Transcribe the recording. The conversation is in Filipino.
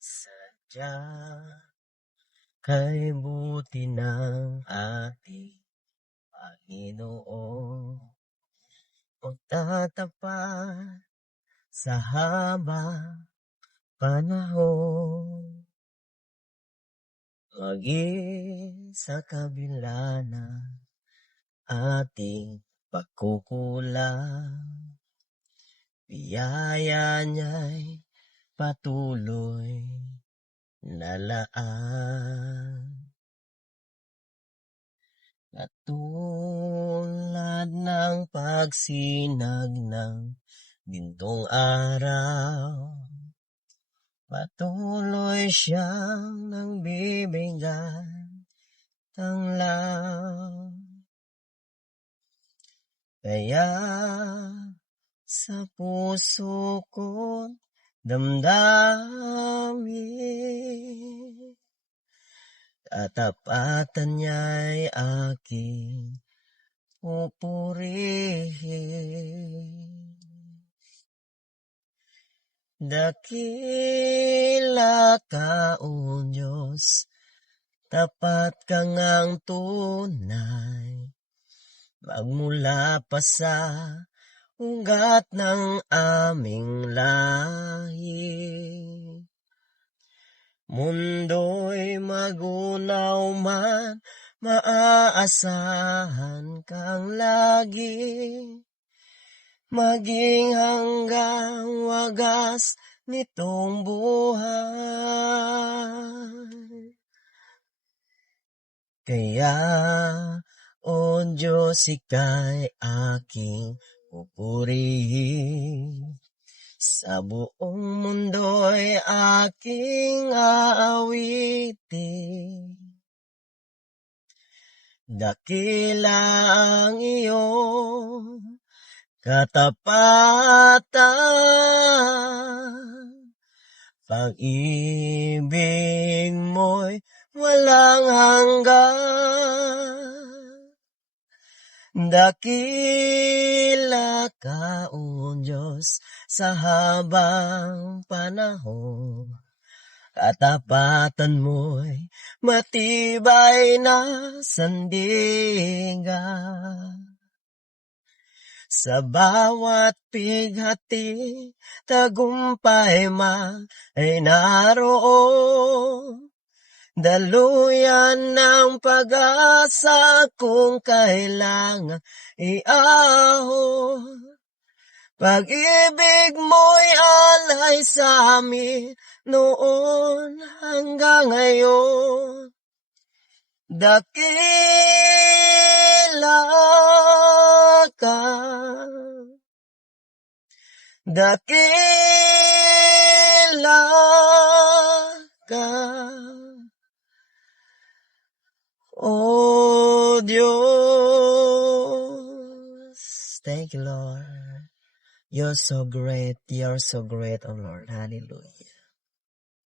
Sadya kay buti ng ating Panginoon, magtatapat sa habang panahon, maging sa kabila ng ating pagkukulang, biyaya niya'y patuloy na laan. Katulad ng pagsinag ng gintong araw, patuloy siyang nagbibigay tanglaw. Kaya sa puso ko't damdamin, katapatan niya'y aking pupurihin. Dakila ka, O Diyos, tapat ka ngang tunay, magmula pa sa ugat ng aming lahi. Mundo'y magunaw man, maaasahan kang lagi, maging hanggang wagas nitong buhay. Kaya, O Diyos, ika'y aking pupurihin, sa buong mundo'y aking aawitin. Dakila ang iyong katapatan, pag-ibig mo'y walang hanggan. Dakila ka, O Diyos, sa habang panahon, katapatan mo'y matibay na sandigan. Sa bawat pighati, tagumpay man ay naroon, daluyan ng pag-asa kung kailangan iahon. Pag-ibig mo'y alay sa amin noon hanggang ngayon. Dakila ka, dakila ka, O Diyos. Thank you, Lord. You're so great, O Lord. Hallelujah.